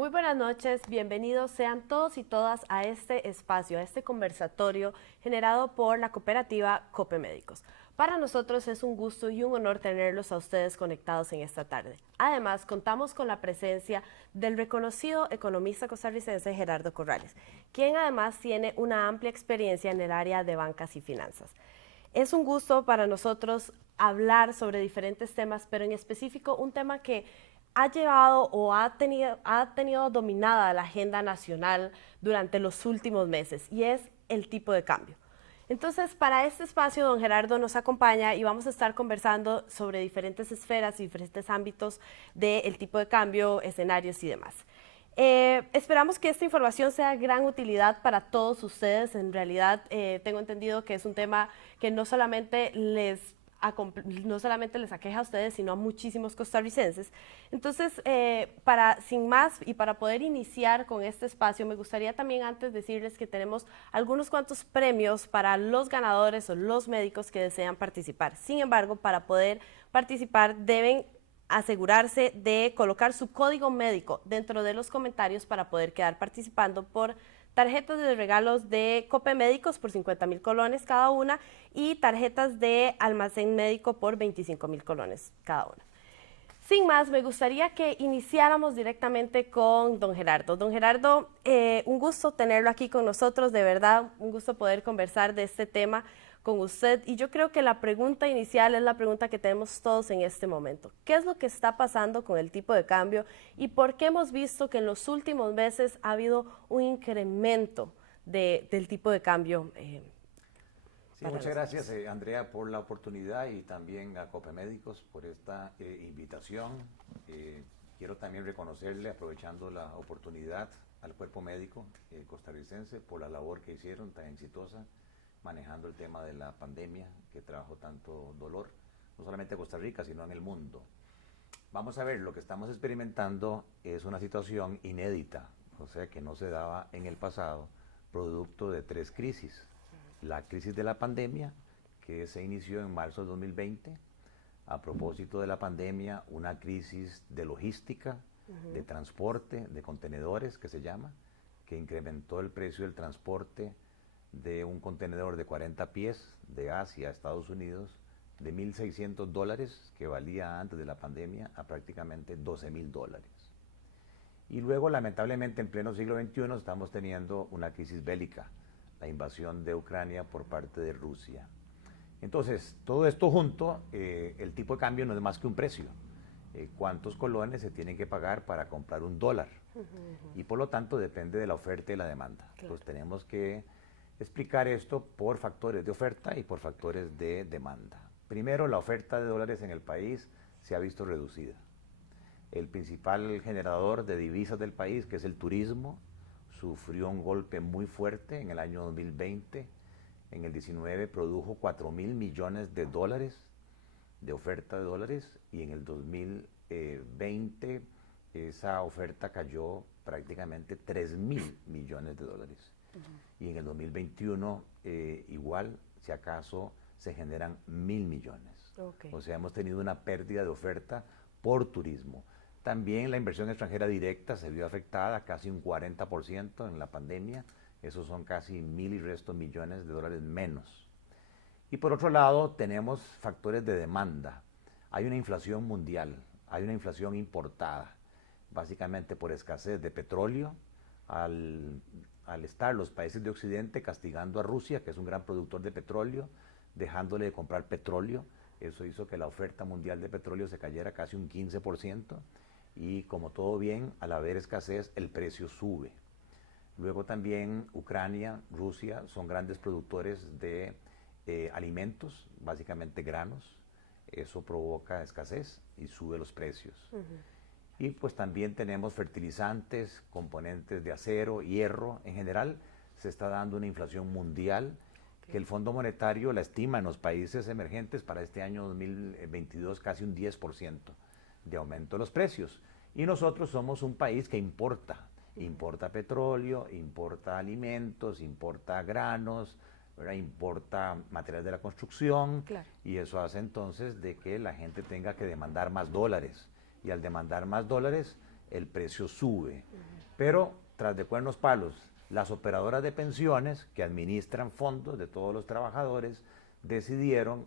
Muy buenas noches, bienvenidos sean todos y todas a este espacio, a este conversatorio generado por la cooperativa Copemédicos. Para nosotros es un gusto y un honor tenerlos a ustedes conectados en esta tarde. Además, contamos con la presencia del reconocido economista costarricense Gerardo Corrales, quien además tiene una amplia experiencia en el área de bancas y finanzas. Es un gusto para nosotros hablar sobre diferentes temas, pero en específico un tema que ha llevado o ha tenido dominada la agenda nacional durante los últimos meses y es el tipo de cambio. Entonces, para este espacio, don Gerardo nos acompaña y vamos a estar conversando sobre diferentes esferas y diferentes ámbitos del tipo de cambio, escenarios y demás. Esperamos que esta información sea de gran utilidad para todos ustedes. En realidad, tengo entendido que es un tema que no solamente les aqueja a ustedes, sino a muchísimos costarricenses. Entonces, sin más y para poder iniciar con este espacio, me gustaría también antes decirles que tenemos algunos cuantos premios para los ganadores o los médicos que desean participar. Sin embargo, para poder participar deben asegurarse de colocar su código médico dentro de los comentarios para poder quedar participando por tarjetas de regalos de Copemédicos por 50,000 colones cada una y tarjetas de almacén médico por 25,000 colones cada una. Sin más, me gustaría que iniciáramos directamente con don Gerardo. Don Gerardo, un gusto tenerlo aquí con nosotros, de verdad, un gusto poder conversar de este tema con usted. Y yo creo que la pregunta inicial es la pregunta que tenemos todos en este momento. ¿Qué es lo que está pasando con el tipo de cambio y por qué hemos visto que en los últimos meses ha habido un incremento del tipo de cambio? Sí, muchas gracias Andrea por la oportunidad y también a Copemédicos por esta invitación. Quiero también reconocerle, aprovechando la oportunidad, al cuerpo médico costarricense por la labor que hicieron tan exitosa manejando el tema de la pandemia que trajo tanto dolor, no solamente a Costa Rica, sino en el mundo. Vamos a ver, lo que estamos experimentando es una situación inédita, o sea, que no se daba en el pasado, producto de 3 crisis. La crisis de la pandemia, que se inició en marzo de 2020, a propósito de la pandemia, una crisis de logística, de transporte, de contenedores, que se llama, que incrementó el precio del transporte de un contenedor de 40 pies de Asia a Estados Unidos, de $1,600, que valía antes de la pandemia, a prácticamente $12,000. Y luego, lamentablemente, en pleno siglo XXI estamos teniendo una crisis bélica, la invasión de Ucrania por parte de Rusia. Entonces, todo esto junto, el tipo de cambio no es más que un precio. ¿Cuántos colones se tienen que pagar para comprar un dólar? Y por lo tanto depende de la oferta y la demanda. Claro. Entonces tenemos que explicar esto por factores de oferta y por factores de demanda. Primero, la oferta de dólares en el país se ha visto reducida. El principal generador de divisas del país, que es el turismo, sufrió un golpe muy fuerte en el año 2020. En el 19 produjo 4,000 millones de dólares de oferta de dólares y en el 2020 esa oferta cayó prácticamente 3,000 millones de dólares. Y en el 2021 igual, si acaso, se generan 1,000 millones. Okay. O sea, hemos tenido una pérdida de oferta por turismo. También la inversión extranjera directa se vio afectada, casi un 40% en la pandemia. Esos son casi 1,000 y resto millones de dólares menos. Y por otro lado, tenemos factores de demanda. Hay una inflación mundial, hay una inflación importada, básicamente por escasez de petróleo, al estar los países de Occidente castigando a Rusia, que es un gran productor de petróleo, dejándole de comprar petróleo. Eso hizo que la oferta mundial de petróleo se cayera casi un 15%. Y como todo bien, al haber escasez, el precio sube. Luego también Ucrania, Rusia son grandes productores de alimentos, básicamente granos. Eso provoca escasez y sube los precios. Y pues también tenemos fertilizantes, componentes de acero, hierro. En general se está dando una inflación mundial que el Fondo Monetario la estima en los países emergentes para este año 2022 casi un 10% de aumento de los precios. Y nosotros somos un país que importa petróleo, importa alimentos, importa granos, ¿verdad? Importa materiales de la construcción. Claro. Y eso hace entonces de que la gente tenga que demandar más dólares. Y al demandar más dólares, el precio sube. Pero, tras de cuernos palos, las operadoras de pensiones que administran fondos de todos los trabajadores decidieron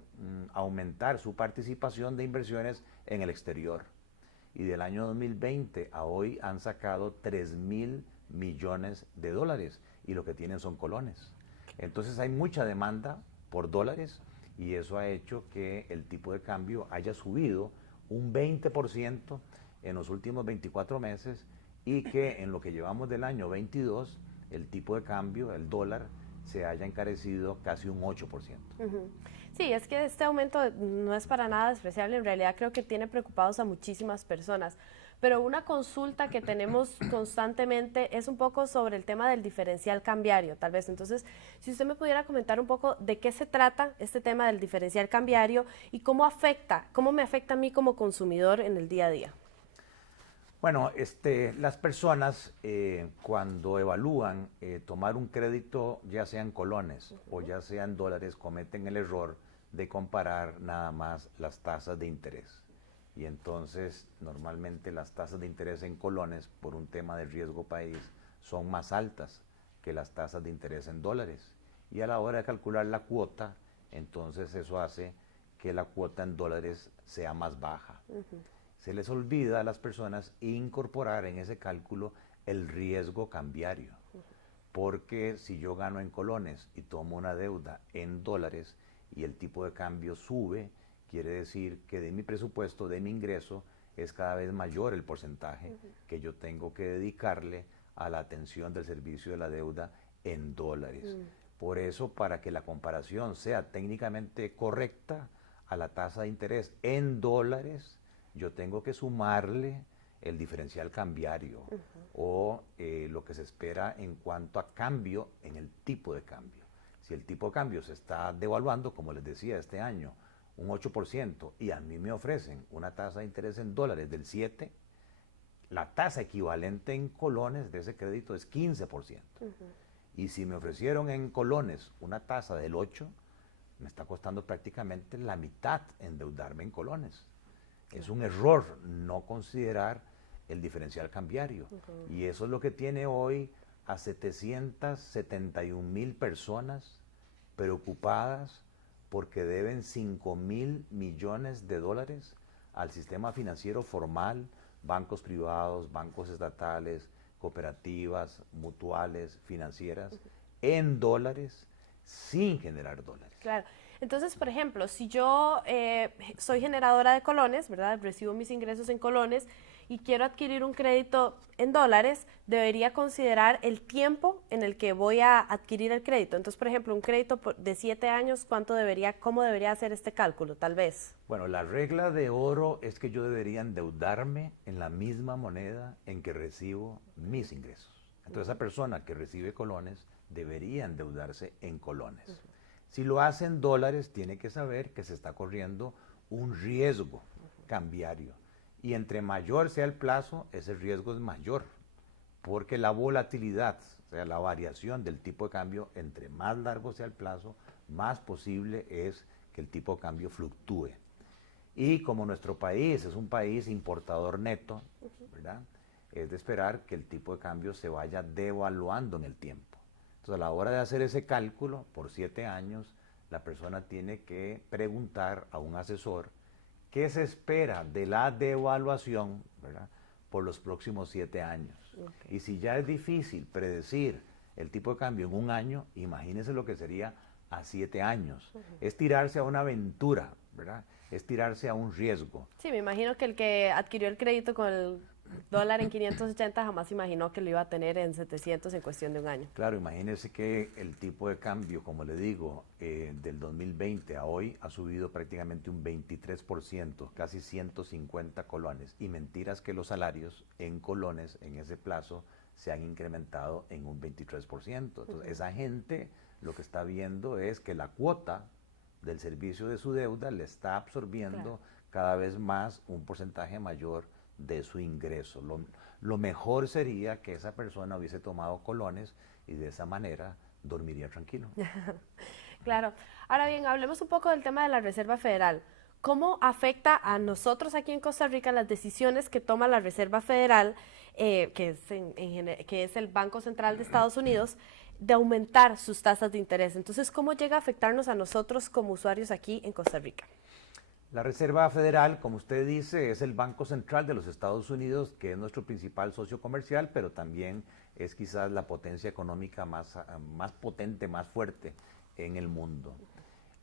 aumentar su participación de inversiones en el exterior. Y del año 2020 a hoy han sacado 3.000 millones de dólares y lo que tienen son colones. Entonces hay mucha demanda por dólares y eso ha hecho que el tipo de cambio haya subido un 20% en los últimos 24 meses y que en lo que llevamos del año 22 el tipo de cambio, el dólar, se haya encarecido casi un 8%. Sí, es que este aumento no es para nada despreciable, en realidad creo que tiene preocupados a muchísimas personas, pero una consulta que tenemos constantemente es un poco sobre el tema del diferencial cambiario, tal vez. Entonces, si usted me pudiera comentar un poco de qué se trata este tema del diferencial cambiario y cómo me afecta a mí como consumidor en el día a día. Bueno, las personas cuando evalúan tomar un crédito, ya sea en colones o ya sea en dólares, cometen el error de comparar nada más las tasas de interés. Y entonces, normalmente las tasas de interés en colones, por un tema de riesgo país, son más altas que las tasas de interés en dólares. Y a la hora de calcular la cuota, entonces eso hace que la cuota en dólares sea más baja. Se les olvida a las personas incorporar en ese cálculo el riesgo cambiario. Porque si yo gano en colones y tomo una deuda en dólares y el tipo de cambio sube, quiere decir que de mi presupuesto, de mi ingreso, es cada vez mayor el porcentaje que yo tengo que dedicarle a la atención del servicio de la deuda en dólares. Por eso, para que la comparación sea técnicamente correcta a la tasa de interés en dólares, yo tengo que sumarle el diferencial cambiario o lo que se espera en cuanto a cambio en el tipo de cambio. Si el tipo de cambio se está devaluando, como les decía, este año, un 8%, y a mí me ofrecen una tasa de interés en dólares del 7%, la tasa equivalente en colones de ese crédito es 15%. Y si me ofrecieron en colones una tasa del 8%, me está costando prácticamente la mitad endeudarme en colones. Es un error no considerar el diferencial cambiario. Y eso es lo que tiene hoy a 771,000 personas preocupadas porque deben 5,000 millones de dólares al sistema financiero formal, bancos privados, bancos estatales, cooperativas, mutuales, financieras, en dólares, sin generar dólares. Claro. Entonces, por ejemplo, si yo soy generadora de colones, ¿verdad? Recibo mis ingresos en colones y quiero adquirir un crédito en dólares, debería considerar el tiempo en el que voy a adquirir el crédito. Entonces, por ejemplo, un crédito de 7 años, ¿cómo debería hacer este cálculo, tal vez? Bueno, la regla de oro es que yo debería endeudarme en la misma moneda en que recibo mis ingresos. Entonces, esa persona que recibe colones debería endeudarse en colones. Si lo hace en dólares, tiene que saber que se está corriendo un riesgo cambiario. Y entre mayor sea el plazo, ese riesgo es mayor. Porque la volatilidad, o sea, la variación del tipo de cambio, entre más largo sea el plazo, más posible es que el tipo de cambio fluctúe. Y como nuestro país es un país importador neto, ¿verdad? Es de esperar que el tipo de cambio se vaya devaluando en el tiempo. Entonces, a la hora de hacer ese cálculo, por 7 años, la persona tiene que preguntar a un asesor qué se espera de la devaluación, ¿verdad?, por los próximos 7 años. Y si ya es difícil predecir el tipo de cambio en un año, imagínese lo que sería a 7 años. Es tirarse a una aventura, ¿verdad? Es tirarse a un riesgo. Sí, me imagino que el que adquirió el crédito con el dólar en 580 jamás imaginó que lo iba a tener en 700 en cuestión de un año. Claro, imagínese que el tipo de cambio, como le digo, del 2020 a hoy ha subido prácticamente un 23%, casi 150 colones. Y mentiras que los salarios en colones en ese plazo se han incrementado en un 23%. Entonces, esa gente lo que está viendo es que la cuota del servicio de su deuda le está absorbiendo cada vez más un porcentaje mayor de su ingreso. Lo mejor sería que esa persona hubiese tomado colones y de esa manera dormiría tranquilo. Claro. Ahora bien, hablemos un poco del tema de la Reserva Federal. ¿cómo afecta a nosotros aquí en Costa Rica las decisiones que toma la Reserva Federal, que es el Banco Central de Estados Unidos, de aumentar sus tasas de interés? Entonces, ¿cómo llega a afectarnos a nosotros como usuarios aquí en Costa Rica? La Reserva Federal, como usted dice, es el Banco Central de los Estados Unidos, que es nuestro principal socio comercial, pero también es quizás la potencia económica más potente, más fuerte en el mundo.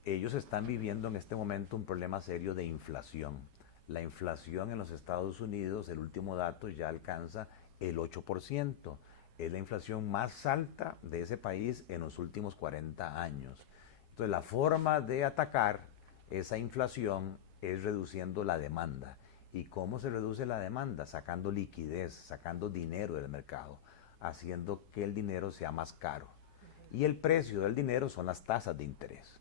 Ellos están viviendo en este momento un problema serio de inflación. La inflación en los Estados Unidos, el último dato, ya alcanza el 8%. Es la inflación más alta de ese país en los últimos 40 años. Entonces, la forma de atacar esa inflación es reduciendo la demanda. ¿Y cómo se reduce la demanda? Sacando liquidez, sacando dinero del mercado, haciendo que el dinero sea más caro. Y el precio del dinero son las tasas de interés.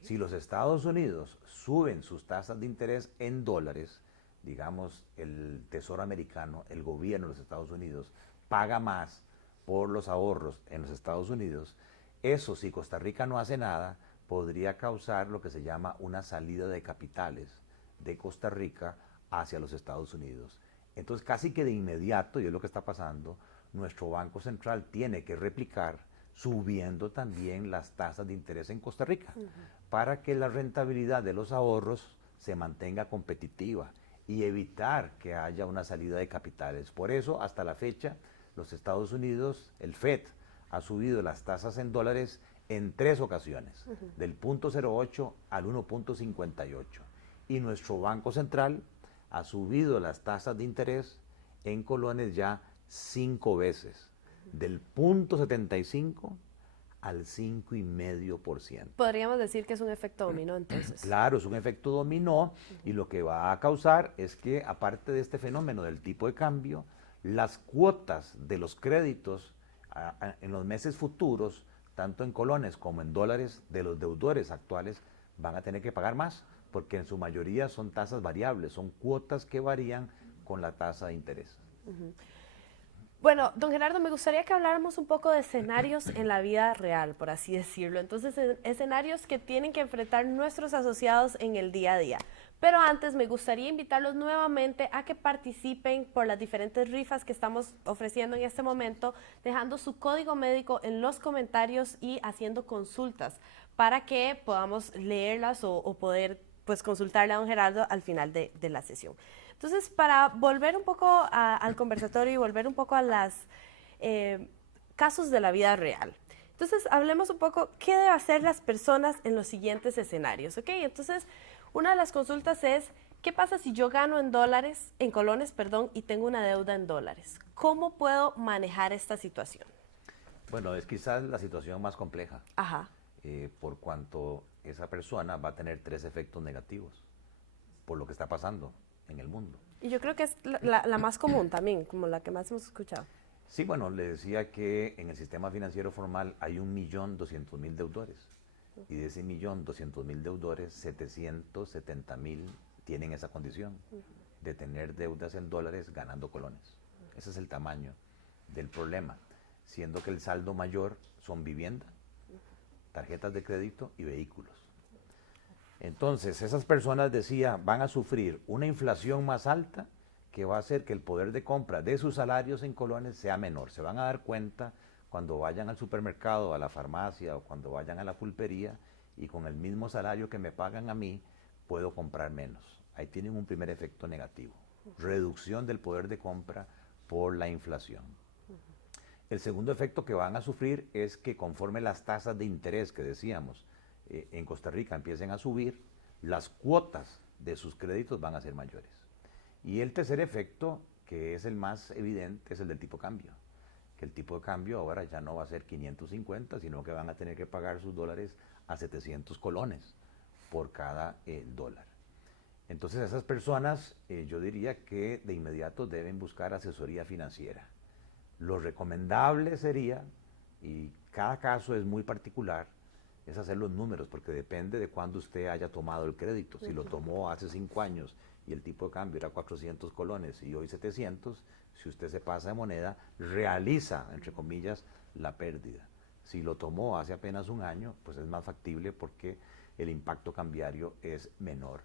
Si los Estados Unidos suben sus tasas de interés en dólares, digamos, el Tesoro americano, el gobierno de los Estados Unidos, paga más por los ahorros en los Estados Unidos, eso, si Costa Rica no hace nada, podría causar lo que se llama una salida de capitales de Costa Rica hacia los Estados Unidos. Entonces, casi que de inmediato, y es lo que está pasando, nuestro Banco Central tiene que replicar subiendo también las tasas de interés en Costa Rica para que la rentabilidad de los ahorros se mantenga competitiva y evitar que haya una salida de capitales. Por eso, hasta la fecha, los Estados Unidos, el FED, ha subido las tasas en dólares en 3 ocasiones, del 0.08 al 1.58. Y nuestro Banco Central ha subido las tasas de interés en colones ya 5 veces, del 0.75 al 5,5%. Podríamos decir que es un efecto dominó, entonces. Claro, es un efecto dominó y lo que va a causar es que, aparte de este fenómeno del tipo de cambio, las cuotas de los créditos en los meses futuros, tanto en colones como en dólares, de los deudores actuales, van a tener que pagar más, porque en su mayoría son tasas variables, son cuotas que varían con la tasa de interés. Bueno, don Gerardo, me gustaría que habláramos un poco de escenarios en la vida real, por así decirlo. Entonces, escenarios que tienen que enfrentar nuestros asociados en el día a día. Pero antes me gustaría invitarlos nuevamente a que participen por las diferentes rifas que estamos ofreciendo en este momento, dejando su código médico en los comentarios y haciendo consultas para que podamos leerlas o poder pues consultarle a don Gerardo al final de la sesión. Entonces, para volver un poco al conversatorio y volver un poco a los casos de la vida real. Entonces, hablemos un poco qué deben hacer las personas en los siguientes escenarios, ¿ok? Entonces, una de las consultas es, ¿qué pasa si yo gano en dólares, en colones, perdón, y tengo una deuda en dólares? ¿Cómo puedo manejar esta situación? Bueno, es quizás la situación más compleja. Ajá. Por cuanto esa persona va a tener 3 efectos negativos por lo que está pasando en el mundo. Y yo creo que es la más común también, como la que más hemos escuchado. Sí, bueno, le decía que en el sistema financiero formal hay 1.200.000 deudores. Y de ese 1.200.000 deudores, 770.000 tienen esa condición de tener deudas en dólares ganando colones. Ese es el tamaño del problema, siendo que el saldo mayor son vivienda, tarjetas de crédito y vehículos. Entonces, esas personas, decía, van a sufrir una inflación más alta que va a hacer que el poder de compra de sus salarios en colones sea menor. Se van a dar cuenta cuando vayan al supermercado, a la farmacia o cuando vayan a la pulpería y con el mismo salario que me pagan a mí, puedo comprar menos. Ahí tienen un primer efecto negativo. Reducción del poder de compra por la inflación. El segundo efecto que van a sufrir es que conforme las tasas de interés que decíamos en Costa Rica empiecen a subir, las cuotas de sus créditos van a ser mayores. Y el tercer efecto, que es el más evidente, es el del tipo de cambio. Que el tipo de cambio ahora ya no va a ser 550, sino que van a tener que pagar sus dólares a 700 colones por cada dólar. Entonces esas personas, yo diría que de inmediato deben buscar asesoría financiera. Lo recomendable sería, y cada caso es muy particular, es hacer los números, porque depende de cuándo usted haya tomado el crédito. Si lo tomó hace 5 años y el tipo de cambio era 400 colones y hoy 700, si usted se pasa de moneda, realiza, entre comillas, la pérdida. Si lo tomó hace apenas un año, pues es más factible porque el impacto cambiario es menor.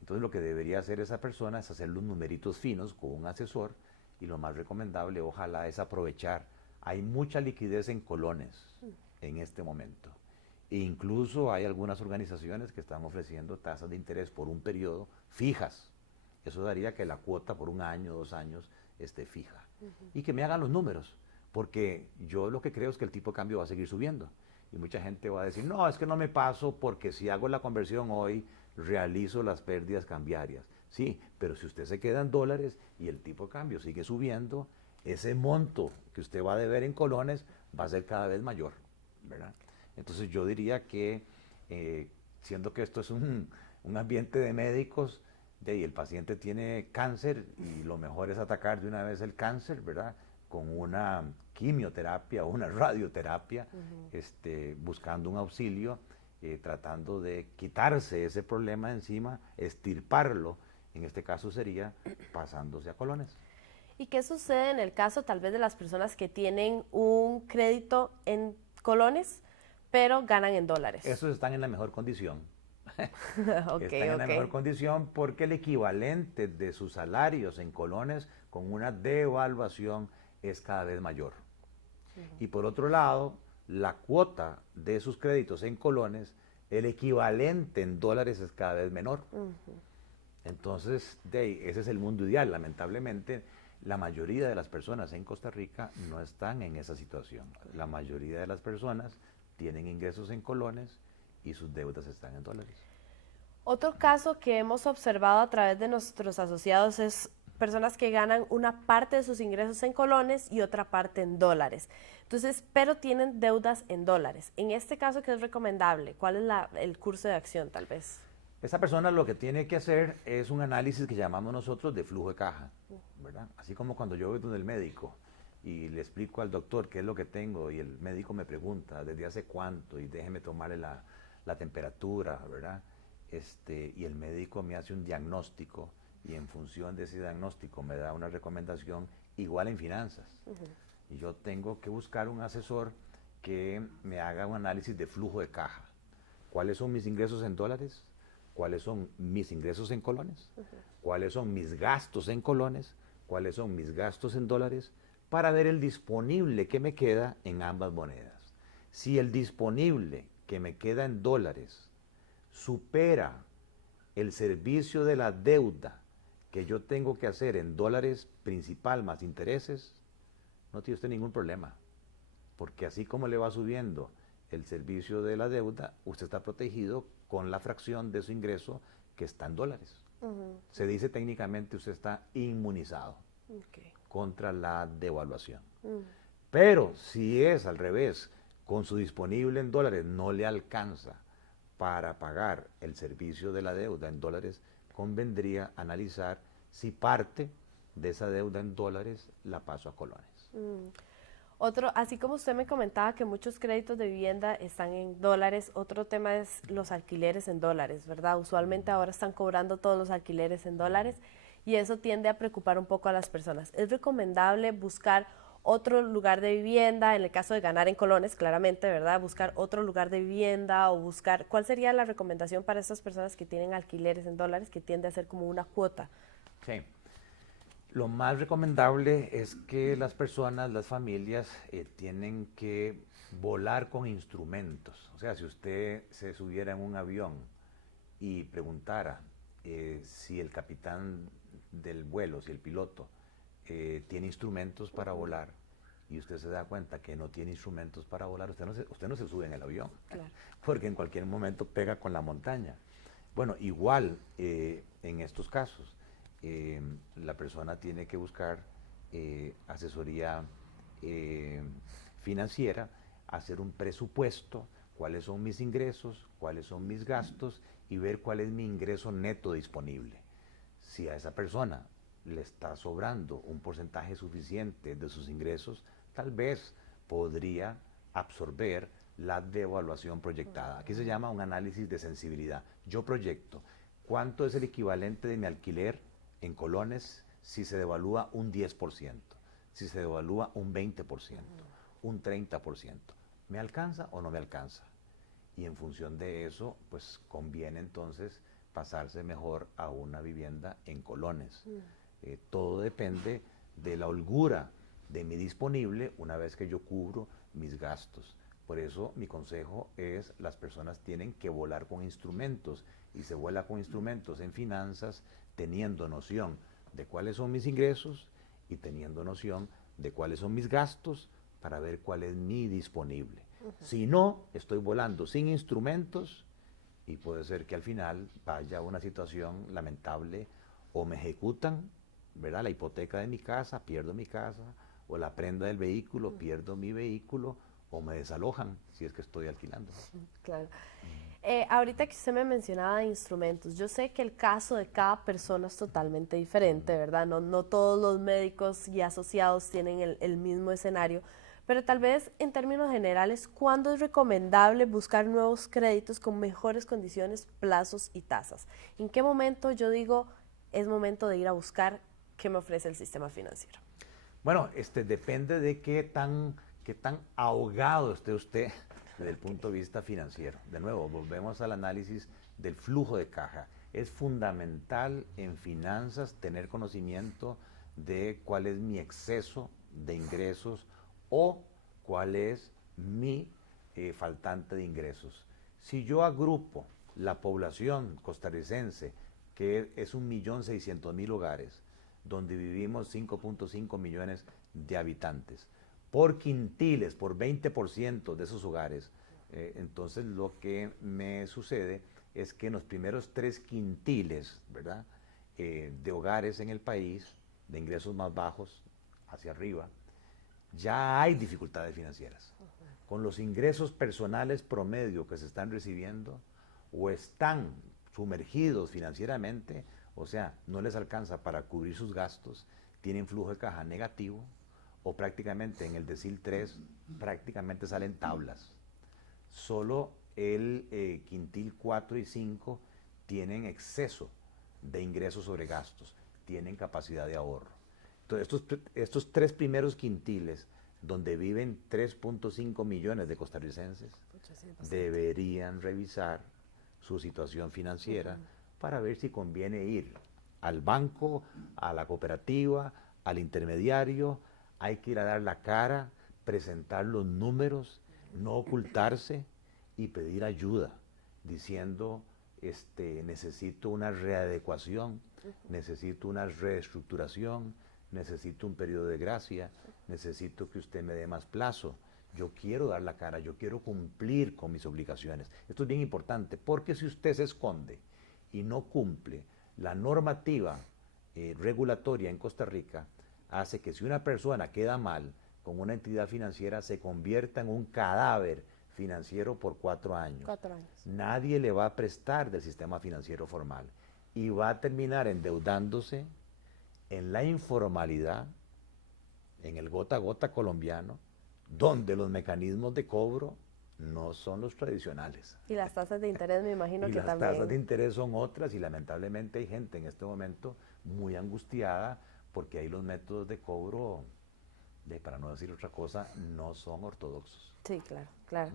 Entonces lo que debería hacer esa persona es hacer los numeritos finos con un asesor, y lo más recomendable ojalá es aprovechar. Hay mucha liquidez en colones en este momento. E incluso hay algunas organizaciones que están ofreciendo tasas de interés por un periodo fijas. Eso daría que la cuota por un año, 2 años esté fija. Y que me hagan los números, porque yo lo que creo es que el tipo de cambio va a seguir subiendo. Y mucha gente va a decir, no, es que no me paso porque si hago la conversión hoy, realizo las pérdidas cambiarias. Sí, pero si usted se queda en dólares y el tipo de cambio sigue subiendo, ese monto que usted va a deber en colones va a ser cada vez mayor, ¿verdad? Entonces yo diría que, siendo que esto es un ambiente de médicos, y el paciente tiene cáncer y lo mejor es atacar de una vez el cáncer, ¿verdad? Con una quimioterapia o una radioterapia, buscando un auxilio, tratando de quitarse ese problema encima, extirparlo. En este caso sería pasándose a colones. ¿Y qué sucede en el caso tal vez de las personas que tienen un crédito en colones, pero ganan en dólares? Esos están en la mejor condición. Están en la mejor condición porque el equivalente de sus salarios en colones con una devaluación es cada vez mayor. Y por otro lado, la cuota de sus créditos en colones, el equivalente en dólares es cada vez menor. Entonces, ese es el mundo ideal. Lamentablemente, la mayoría de las personas en Costa Rica no están en esa situación. La mayoría de las personas tienen ingresos en colones y sus deudas están en dólares. Otro caso que hemos observado a través de nuestros asociados es personas que ganan una parte de sus ingresos en colones y otra parte en dólares. Entonces, pero tienen deudas en dólares. En este caso, ¿qué es recomendable? ¿Cuál es el curso de acción, tal vez? Esa persona lo que tiene que hacer es un análisis que llamamos nosotros de flujo de caja, ¿verdad? Así como cuando yo voy donde el médico y le explico al doctor qué es lo que tengo y el médico me pregunta desde hace cuánto y déjeme tomarle la temperatura, ¿verdad? Y el médico me hace un diagnóstico y en función de ese diagnóstico me da una recomendación, igual en finanzas. Y yo tengo que buscar un asesor que me haga un análisis de flujo de caja. ¿Cuáles son mis ingresos en dólares? ¿Cuáles son mis ingresos en colones? ¿Cuáles son mis gastos en colones? ¿Cuáles son mis gastos en dólares? Para ver el disponible que me queda en ambas monedas. Si el disponible que me queda en dólares supera el servicio de la deuda que yo tengo que hacer en dólares principal más intereses, no tiene usted ningún problema. Porque así como le va subiendo el servicio de la deuda, usted está protegido con la fracción de su ingreso que está en dólares. Se dice técnicamente usted está inmunizado contra la devaluación. Pero si es al revés, con su disponible en dólares no le alcanza para pagar el servicio de la deuda en dólares, convendría analizar si parte de esa deuda en dólares la paso a colones. Otro, así como usted me comentaba que muchos créditos de vivienda están en dólares, otro tema es los alquileres en dólares, ¿verdad? Usualmente ahora están cobrando todos los alquileres en dólares y eso tiende a preocupar un poco a las personas. Es recomendable buscar otro lugar de vivienda, en el caso de ganar en colones, claramente, ¿verdad? Buscar otro lugar de vivienda o buscar, ¿cuál sería la recomendación para estas personas que tienen alquileres en dólares que tiende a ser como una cuota? Sí. Lo más recomendable es que las personas, las familias, tienen que volar con instrumentos. O sea, si usted se subiera en un avión y preguntara si el capitán del vuelo, si el piloto, tiene instrumentos para volar, y usted se da cuenta que no tiene instrumentos para volar, usted no se sube en el avión, claro, porque en cualquier momento pega con la montaña. Bueno, igual en estos casos, la persona tiene que buscar asesoría financiera, hacer un presupuesto, cuáles son mis ingresos, cuáles son mis gastos y ver cuál es mi ingreso neto disponible. Si a esa persona le está sobrando un porcentaje suficiente de sus ingresos, tal vez podría absorber la devaluación proyectada. Aquí se llama un análisis de sensibilidad. Yo proyecto cuánto es el equivalente de mi alquiler en colones si se devalúa un 10%, si se devalúa un 20%, un 30%. ¿Me alcanza o no me alcanza? Y en función de eso, pues conviene entonces pasarse mejor a una vivienda en colones. Todo depende de la holgura de mi disponible una vez que yo cubro mis gastos. Por eso mi consejo es, las personas tienen que volar con instrumentos, y se vuela con instrumentos en finanzas teniendo noción de cuáles son mis ingresos y teniendo noción de cuáles son mis gastos para ver cuál es mi disponible. Si no, estoy volando sin instrumentos y puede ser que al final vaya a una situación lamentable, o me ejecutan, ¿verdad?, la hipoteca de mi casa, pierdo mi casa, o la prenda del vehículo, pierdo mi vehículo, o me desalojan si es que estoy alquilando. Claro. Ahorita que usted me mencionaba instrumentos, yo sé que el caso de cada persona es totalmente diferente, ¿verdad? No todos los médicos y asociados tienen el mismo escenario, pero tal vez en términos generales, ¿cuándo es recomendable buscar nuevos créditos con mejores condiciones, plazos y tasas? ¿En qué momento yo digo es momento de ir a buscar qué me ofrece el sistema financiero? Bueno, depende de qué tan ahogado esté usted desde el punto de vista financiero. De nuevo, volvemos al análisis del flujo de caja. Es fundamental en finanzas tener conocimiento de cuál es mi exceso de ingresos o cuál es mi faltante de ingresos. Si yo agrupo la población costarricense, que es 1.600.000 hogares, donde vivimos 5.5 millones de habitantes, por quintiles, por 20% de esos hogares, entonces lo que me sucede es que en los primeros 3 quintiles, ¿verdad?, de hogares en el país, de ingresos más bajos hacia arriba, ya hay dificultades financieras. Con los ingresos personales promedio que se están recibiendo, o están sumergidos financieramente, o sea, no les alcanza para cubrir sus gastos, tienen flujo de caja negativo, o prácticamente en el decil 3 prácticamente salen tablas. Solo el quintil 4 y 5 tienen exceso de ingresos sobre gastos, tienen capacidad de ahorro. Entonces, estos 3 primeros quintiles, donde viven 3.5 millones de costarricenses, deberían revisar su situación financiera para ver si conviene ir al banco, a la cooperativa, al intermediario. Hay que ir a dar la cara, presentar los números, no ocultarse y pedir ayuda, diciendo, necesito una readecuación, necesito una reestructuración, necesito un periodo de gracia, necesito que usted me dé más plazo. Yo quiero dar la cara, yo quiero cumplir con mis obligaciones. Esto es bien importante, porque si usted se esconde y no cumple la normativa regulatoria en Costa Rica, hace que si una persona queda mal con una entidad financiera, se convierta en un cadáver financiero por 4 años. 4 años. Nadie le va a prestar del sistema financiero formal y va a terminar endeudándose en la informalidad, en el gota a gota colombiano, donde los mecanismos de cobro no son los tradicionales. Y las tasas de interés me imagino y que también. Las tasas de interés son otras, y lamentablemente hay gente en este momento muy angustiada porque ahí los métodos de cobro, para no decir otra cosa, no son ortodoxos. Sí, claro.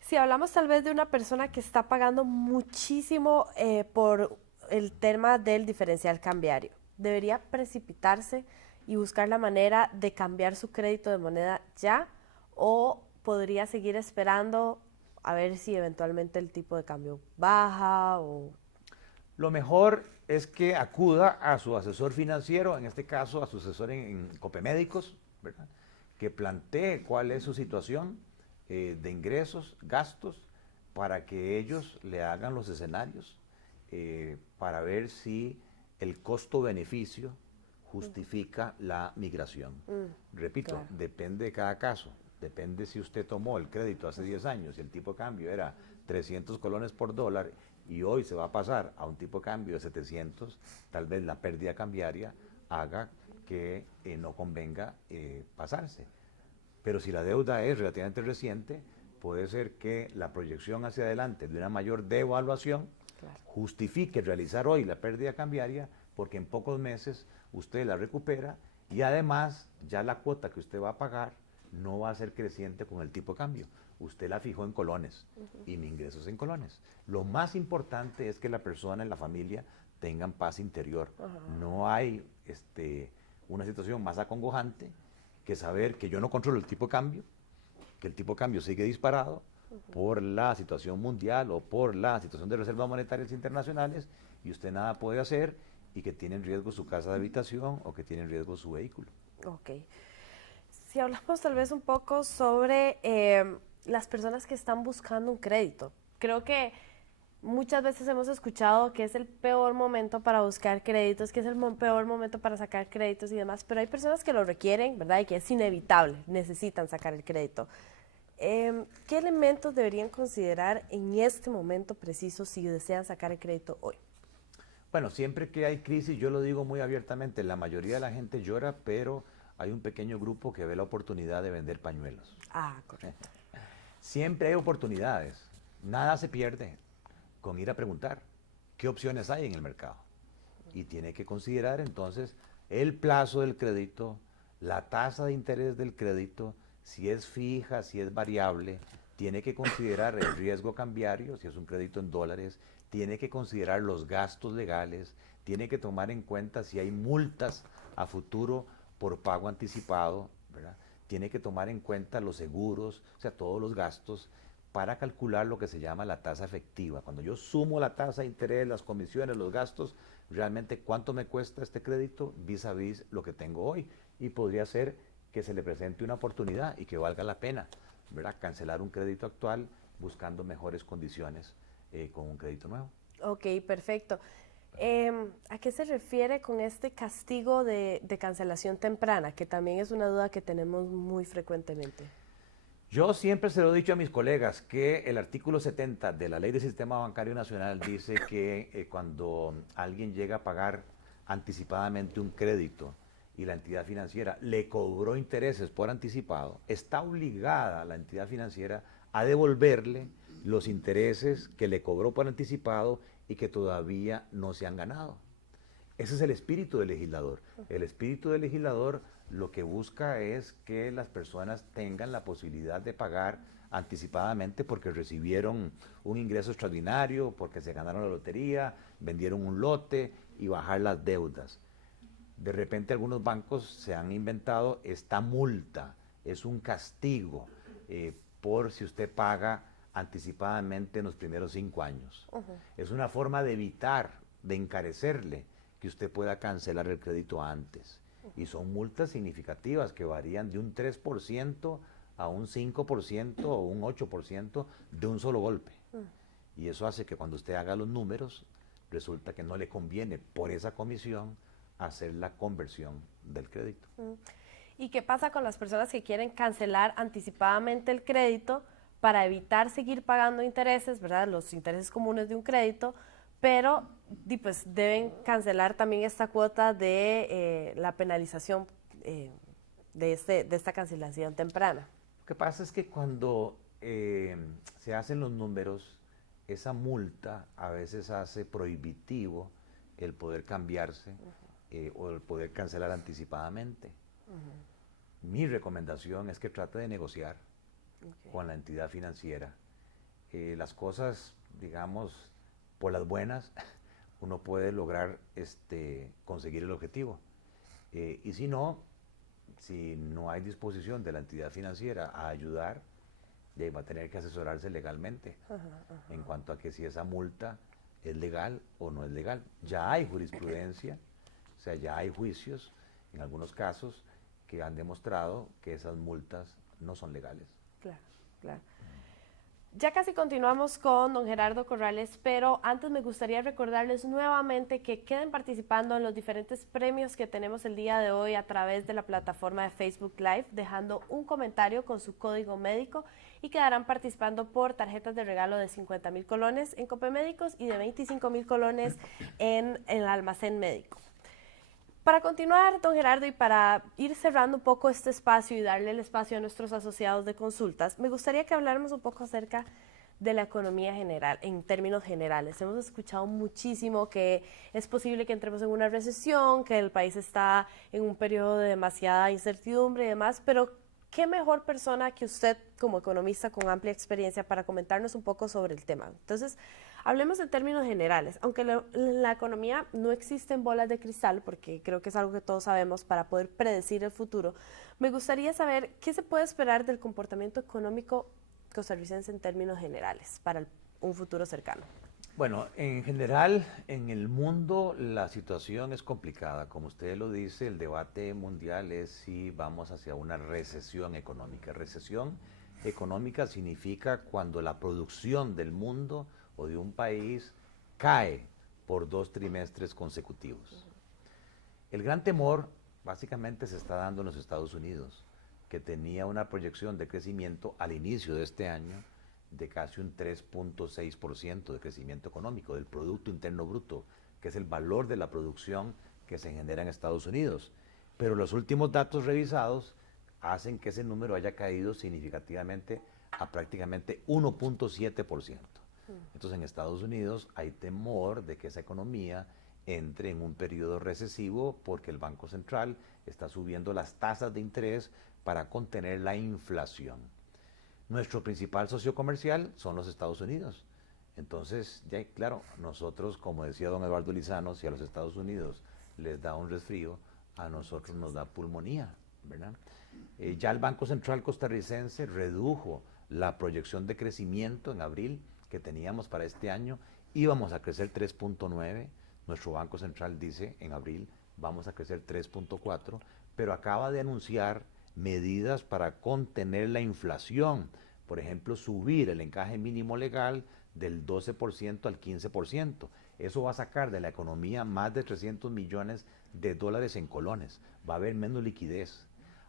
Si hablamos tal vez de una persona que está pagando muchísimo por el tema del diferencial cambiario, ¿debería precipitarse y buscar la manera de cambiar su crédito de moneda ya, o podría seguir esperando a ver si eventualmente el tipo de cambio baja? Lo mejor es que acuda a su asesor financiero, en este caso a su asesor en Copemédicos, ¿verdad?, que plantee cuál es su situación de ingresos, gastos, para que ellos le hagan los escenarios para ver si el costo-beneficio justifica la migración. Repito, claro, depende de cada caso. Depende si usted tomó el crédito hace 10 años y el tipo de cambio era 300 colones por dólar y hoy se va a pasar a un tipo de cambio de 700, tal vez la pérdida cambiaria haga que no convenga pasarse. Pero si la deuda es relativamente reciente, puede ser que la proyección hacia adelante de una mayor devaluación, claro, justifique realizar hoy la pérdida cambiaria, porque en pocos meses usted la recupera y además ya la cuota que usted va a pagar no va a ser creciente con el tipo de cambio. Usted la fijó en colones y mi ingreso es en colones. Lo más importante es que la persona y la familia tengan paz interior. No hay una situación más acongojante que saber que yo no controlo el tipo de cambio, que el tipo de cambio sigue disparado por la situación mundial o por la situación de reservas monetarias internacionales y usted nada puede hacer y que tiene en riesgo su casa de habitación o que tiene en riesgo su vehículo. Ok. Si hablamos tal vez un poco sobre las personas que están buscando un crédito. Creo que muchas veces hemos escuchado que es el peor momento para buscar créditos, que es el peor momento para sacar créditos y demás, pero hay personas que lo requieren, ¿verdad? Y que es inevitable, necesitan sacar el crédito. ¿Qué elementos deberían considerar en este momento preciso si desean sacar el crédito hoy? Bueno, siempre que hay crisis, yo lo digo muy abiertamente, la mayoría de la gente llora, pero hay un pequeño grupo que ve la oportunidad de vender pañuelos. Ah, correcto. Siempre hay oportunidades, nada se pierde con ir a preguntar qué opciones hay en el mercado. Y tiene que considerar entonces el plazo del crédito, la tasa de interés del crédito, si es fija, si es variable, tiene que considerar el riesgo cambiario, si es un crédito en dólares, tiene que considerar los gastos legales, tiene que tomar en cuenta si hay multas a futuro por pago anticipado, ¿verdad? Tiene que tomar en cuenta los seguros, o sea, todos los gastos, para calcular lo que se llama la tasa efectiva. Cuando yo sumo la tasa de interés, las comisiones, los gastos, realmente cuánto me cuesta este crédito vis a vis lo que tengo hoy. Y podría ser que se le presente una oportunidad y que valga la pena, ¿verdad? Cancelar un crédito actual buscando mejores condiciones con un crédito nuevo. Ok, perfecto. ¿A qué se refiere con este castigo de cancelación temprana? Que también es una duda que tenemos muy frecuentemente. Yo siempre se lo he dicho a mis colegas que el artículo 70 de la Ley del Sistema Bancario Nacional dice que cuando alguien llega a pagar anticipadamente un crédito y la entidad financiera le cobró intereses por anticipado, está obligada la entidad financiera a devolverle los intereses que le cobró por anticipado y que todavía no se han ganado. Ese es el espíritu del legislador. El espíritu del legislador lo que busca es que las personas tengan la posibilidad de pagar anticipadamente porque recibieron un ingreso extraordinario, porque se ganaron la lotería, vendieron un lote y bajar las deudas. De repente algunos bancos se han inventado esta multa, es un castigo por si usted paga anticipadamente en los primeros 5 años. Es una forma de evitar, de encarecerle que usted pueda cancelar el crédito antes. Y son multas significativas que varían de un 3% a un 5% o un 8% de un solo golpe. Y eso hace que cuando usted haga los números, resulta que no le conviene por esa comisión hacer la conversión del crédito. ¿Y qué pasa con las personas que quieren cancelar anticipadamente el crédito para evitar seguir pagando intereses, ¿verdad? Los intereses comunes de un crédito, pero pues, deben cancelar también esta cuota de la penalización de esta cancelación temprana? Lo que pasa es que cuando se hacen los números, esa multa a veces hace prohibitivo el poder cambiarse o el poder cancelar anticipadamente. Mi recomendación es que trate de negociar con la entidad financiera. Las cosas, digamos, por las buenas, uno puede lograr conseguir el objetivo. Y si no hay disposición de la entidad financiera a ayudar, va a tener que asesorarse legalmente en cuanto a que si esa multa es legal o no es legal. Ya hay jurisprudencia, o sea, ya hay juicios, en algunos casos, que han demostrado que esas multas no son legales. Claro, claro. Ya casi continuamos con don Gerardo Corrales, pero antes me gustaría recordarles nuevamente que queden participando en los diferentes premios que tenemos el día de hoy a través de la plataforma de Facebook Live, dejando un comentario con su código médico y quedarán participando por tarjetas de regalo de 50,000 colones en Copemédicos y de 25,000 colones en el almacén médico. Para continuar, don Gerardo, y para ir cerrando un poco este espacio y darle el espacio a nuestros asociados de consultas, me gustaría que habláramos un poco acerca de la economía general, en términos generales. Hemos escuchado muchísimo que es posible que entremos en una recesión, que el país está en un periodo de demasiada incertidumbre y demás, pero ¿qué mejor persona que usted como economista con amplia experiencia para comentarnos un poco sobre el tema? Entonces, hablemos en términos generales. Aunque en la economía no existen bolas de cristal, porque creo que es algo que todos sabemos para poder predecir el futuro, me gustaría saber qué se puede esperar del comportamiento económico costarricense en términos generales para un futuro cercano. Bueno, en general, en el mundo la situación es complicada. Como usted lo dice, el debate mundial es si vamos hacia una recesión económica. Recesión económica significa cuando la producción del mundo o de un país cae por 2 trimestres consecutivos. El gran temor básicamente se está dando en los Estados Unidos, que tenía una proyección de crecimiento al inicio de este año de casi un 3.6% de crecimiento económico del Producto Interno Bruto, que es el valor de la producción que se genera en Estados Unidos. Pero los últimos datos revisados hacen que ese número haya caído significativamente a prácticamente 1.7%. Entonces en Estados Unidos hay temor de que esa economía entre en un periodo recesivo porque el Banco Central está subiendo las tasas de interés para contener la inflación. Nuestro principal socio comercial son los Estados Unidos. Entonces, ya claro, nosotros, como decía don Eduardo Lizano, si a los Estados Unidos les da un resfrío, a nosotros nos da pulmonía, ¿verdad? Ya el Banco Central costarricense redujo la proyección de crecimiento en abril que teníamos para este año. Íbamos a crecer 3.9, nuestro Banco Central dice en abril vamos a crecer 3.4, pero acaba de anunciar medidas para contener la inflación. Por ejemplo, subir el encaje mínimo legal del 12% al 15%. Eso va a sacar de la economía más de 300 millones de dólares en colones. Va a haber menos liquidez.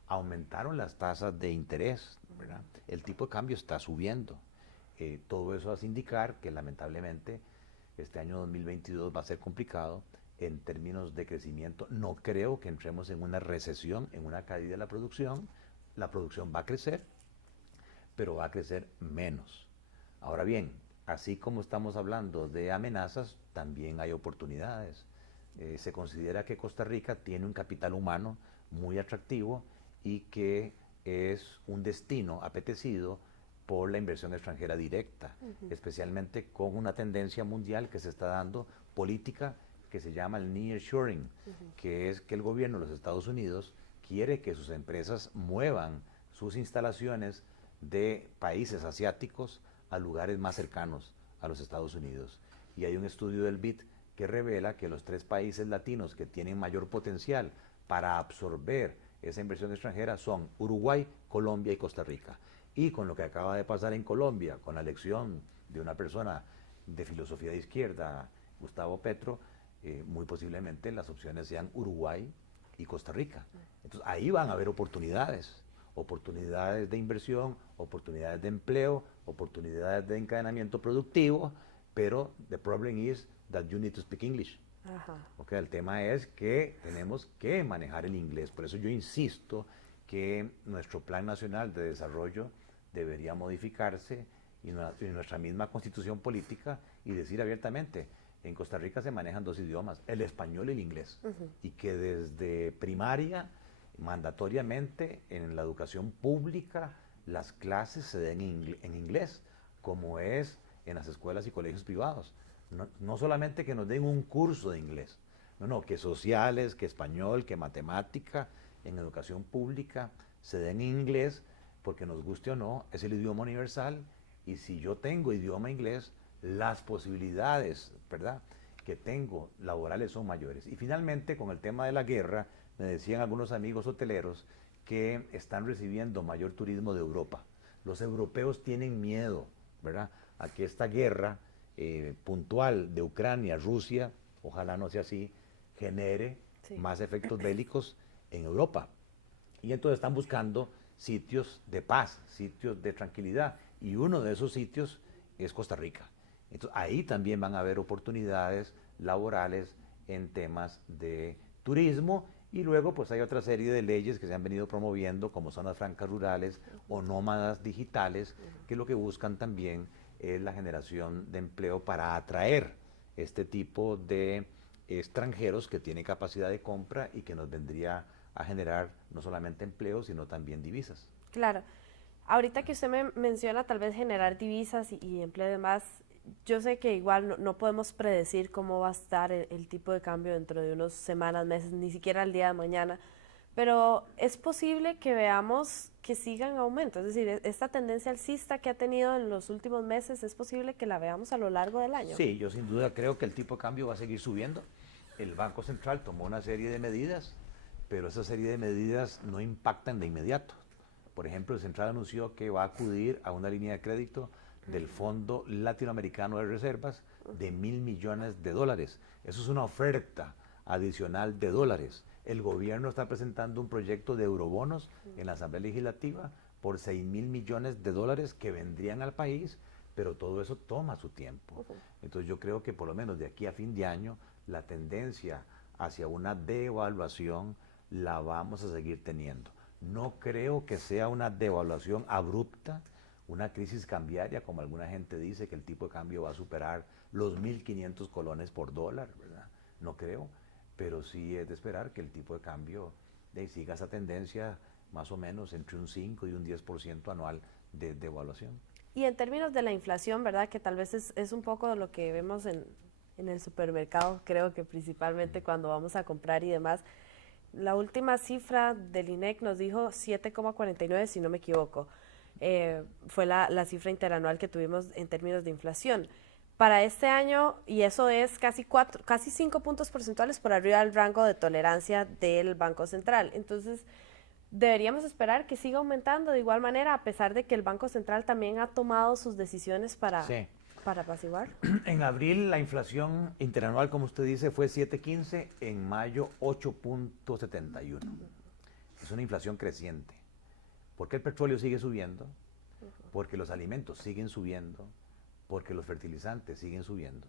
Aumentaron las tasas de interés, ¿verdad? El tipo de cambio está subiendo. Todo eso hace indicar que lamentablemente este año 2022 va a ser complicado en términos de crecimiento. No creo que entremos en una recesión, en una caída de la producción. La producción va a crecer, pero va a crecer menos. Ahora bien, así como estamos hablando de amenazas, también hay oportunidades. Se considera que Costa Rica tiene un capital humano muy atractivo y que es un destino apetecido por la inversión extranjera directa, especialmente con una tendencia mundial que se está dando política que se llama el nearshoring, que es que el gobierno de los Estados Unidos quiere que sus empresas muevan sus instalaciones de países asiáticos a lugares más cercanos a los Estados Unidos. Y hay un estudio del BID que revela que los 3 países latinos que tienen mayor potencial para absorber esa inversión extranjera son Uruguay, Colombia y Costa Rica. Y con lo que acaba de pasar en Colombia, con la elección de una persona de filosofía de izquierda, Gustavo Petro, muy posiblemente las opciones sean Uruguay y Costa Rica. Entonces ahí van a haber oportunidades de inversión, oportunidades de empleo, oportunidades de encadenamiento productivo, pero the problem is that you need to speak English. Okay, el tema es que tenemos que manejar el inglés. Por eso yo insisto que nuestro Plan Nacional de Desarrollo debería modificarse y nuestra misma constitución política y decir abiertamente, en Costa Rica se manejan 2 idiomas, el español y el inglés, y que desde primaria, mandatoriamente, en la educación pública, las clases se den en inglés, como es en las escuelas y colegios privados. No solamente que nos den un curso de inglés, no, que sociales, que español, que matemática, en educación pública se den en inglés, porque nos guste o no, es el idioma universal, y si yo tengo idioma inglés, las posibilidades, ¿verdad?, que tengo laborales son mayores. Y finalmente, con el tema de la guerra, me decían algunos amigos hoteleros que están recibiendo mayor turismo de Europa. Los europeos tienen miedo, ¿verdad?, a que esta guerra puntual de Ucrania, Rusia, ojalá no sea así, genere más efectos bélicos en Europa. Y entonces están buscando sitios de paz, sitios de tranquilidad. Y uno de esos sitios es Costa Rica. Entonces ahí también van a haber oportunidades laborales en temas de turismo, y luego pues hay otra serie de leyes que se han venido promoviendo, como zonas francas rurales o nómadas digitales, que lo que buscan también es la generación de empleo para atraer este tipo de extranjeros que tienen capacidad de compra y que nos vendría a generar no solamente empleo, sino también divisas. Claro. Ahorita que usted me menciona tal vez generar divisas y empleo y demás, yo sé que igual no podemos predecir cómo va a estar el tipo de cambio dentro de unas semanas, meses, ni siquiera el día de mañana, pero es posible que veamos que sigan en aumento, es decir, esta tendencia alcista que ha tenido en los últimos meses, es posible que la veamos a lo largo del año. Sí, yo sin duda creo que el tipo de cambio va a seguir subiendo. El Banco Central tomó una serie de medidas, pero esa serie de medidas no impactan de inmediato. Por ejemplo, el Central anunció que va a acudir a una línea de crédito del Fondo Latinoamericano de Reservas de $1.000 millones. Eso es una oferta adicional de dólares. El gobierno está presentando un proyecto de eurobonos en la Asamblea Legislativa por $6.000 millones que vendrían al país, pero todo eso toma su tiempo. Entonces yo creo que por lo menos de aquí a fin de año la tendencia hacia una devaluación la vamos a seguir teniendo. No creo que sea una devaluación abrupta, una crisis cambiaria, como alguna gente dice que el tipo de cambio va a superar los 1.500 colones por dólar, ¿verdad? No creo, pero sí es de esperar que el tipo de cambio siga esa tendencia más o menos entre un 5 y un 10% anual de devaluación. Y en términos de la inflación, ¿verdad? Que tal vez es un poco de lo que vemos en el supermercado, creo que principalmente cuando vamos a comprar y demás. La última cifra del INEC nos dijo 7,49, si no me equivoco. Fue la cifra interanual que tuvimos en términos de inflación. Para este año, y eso es casi 5 puntos porcentuales por arriba del rango de tolerancia del Banco Central. Entonces, deberíamos esperar que siga aumentando de igual manera, a pesar de que el Banco Central también ha tomado sus decisiones para apaciguar. En abril la inflación interanual, como usted dice, fue 7.15, en mayo 8.71. Es una inflación creciente. ¿Por qué el petróleo sigue subiendo? Porque los alimentos siguen subiendo, porque los fertilizantes siguen subiendo.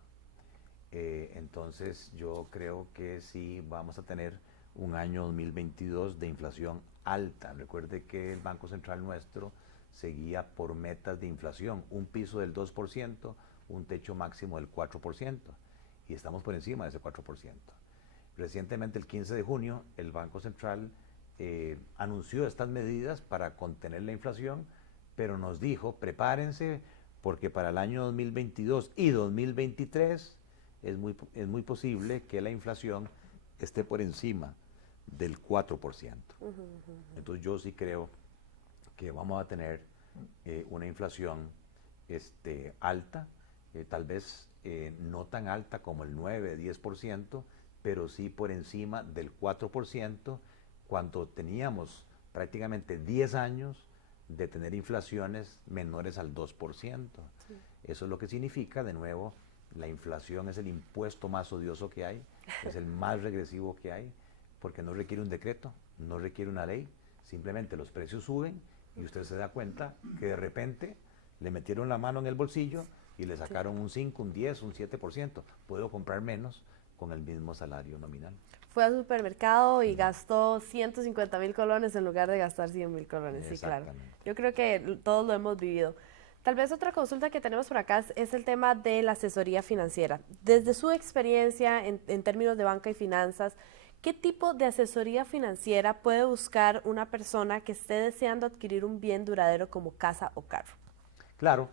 Entonces yo creo que sí vamos a tener un año 2022 de inflación alta. Recuerde que el Banco Central nuestro seguía por metas de inflación, un piso del 2%, un techo máximo del 4%, y estamos por encima de ese 4%. Recientemente, el 15 de junio, el Banco Central anunció estas medidas para contener la inflación, pero nos dijo, prepárense, porque para el año 2022 y 2023 es muy posible que la inflación esté por encima del 4%. Entonces yo sí creo que vamos a tener una inflación alta, tal vez no tan alta como el 9-10%, pero sí por encima del 4%, cuando teníamos prácticamente 10 años de tener inflaciones menores al 2%. Sí. Eso es lo que significa, de nuevo, la inflación es el impuesto más odioso que hay, es el más regresivo que hay, porque no requiere un decreto, no requiere una ley, simplemente los precios suben y usted se da cuenta que de repente le metieron la mano en el bolsillo y le sacaron un 5, un 10, un 7%. Puedo comprar menos con el mismo salario nominal. Fue al supermercado y gastó 150,000 colones en lugar de gastar 100,000 colones, sí, claro. Yo creo que todos lo hemos vivido. Tal vez otra consulta que tenemos por acá es el tema de la asesoría financiera. Desde su experiencia en términos de banca y finanzas, ¿qué tipo de asesoría financiera puede buscar una persona que esté deseando adquirir un bien duradero como casa o carro? Claro.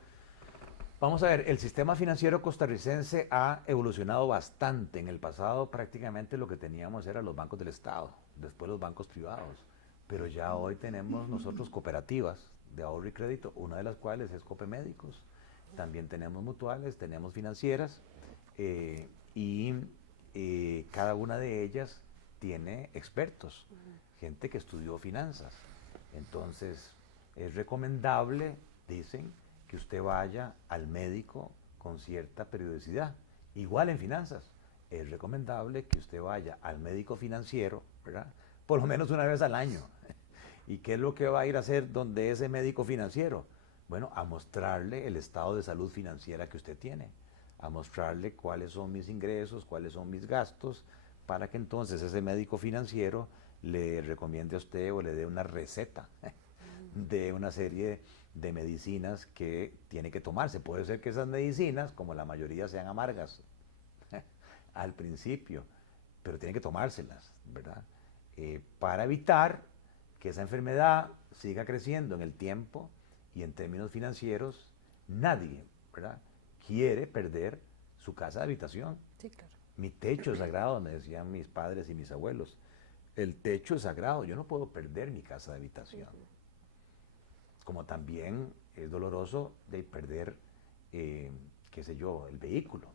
Vamos a ver, el sistema financiero costarricense ha evolucionado bastante. En el pasado prácticamente lo que teníamos eran los bancos del Estado, después los bancos privados, pero ya hoy tenemos nosotros cooperativas de ahorro y crédito, una de las cuales es Copemédicos. También tenemos mutuales, tenemos financieras y cada una de ellas tiene expertos, gente que estudió finanzas. Entonces es recomendable, dicen, que usted vaya al médico con cierta periodicidad. Igual en finanzas, es recomendable que usted vaya al médico financiero, ¿verdad? Por lo menos una vez al año. ¿Y qué es lo que va a ir a hacer donde ese médico financiero? Bueno, a mostrarle el estado de salud financiera que usted tiene, a mostrarle cuáles son mis ingresos, cuáles son mis gastos, para que entonces ese médico financiero le recomiende a usted o le dé una receta de una serie de medicinas que tiene que tomarse. Puede ser que esas medicinas, como la mayoría, sean amargas al principio, pero tiene que tomárselas, ¿verdad? para evitar que esa enfermedad siga creciendo en el tiempo y en términos financieros, nadie, ¿verdad?, quiere perder su casa de habitación. Sí, claro. Mi techo es sagrado, me decían mis padres y mis abuelos. El techo es sagrado, yo no puedo perder mi casa de habitación. Como también es doloroso de perder, qué sé yo, el vehículo.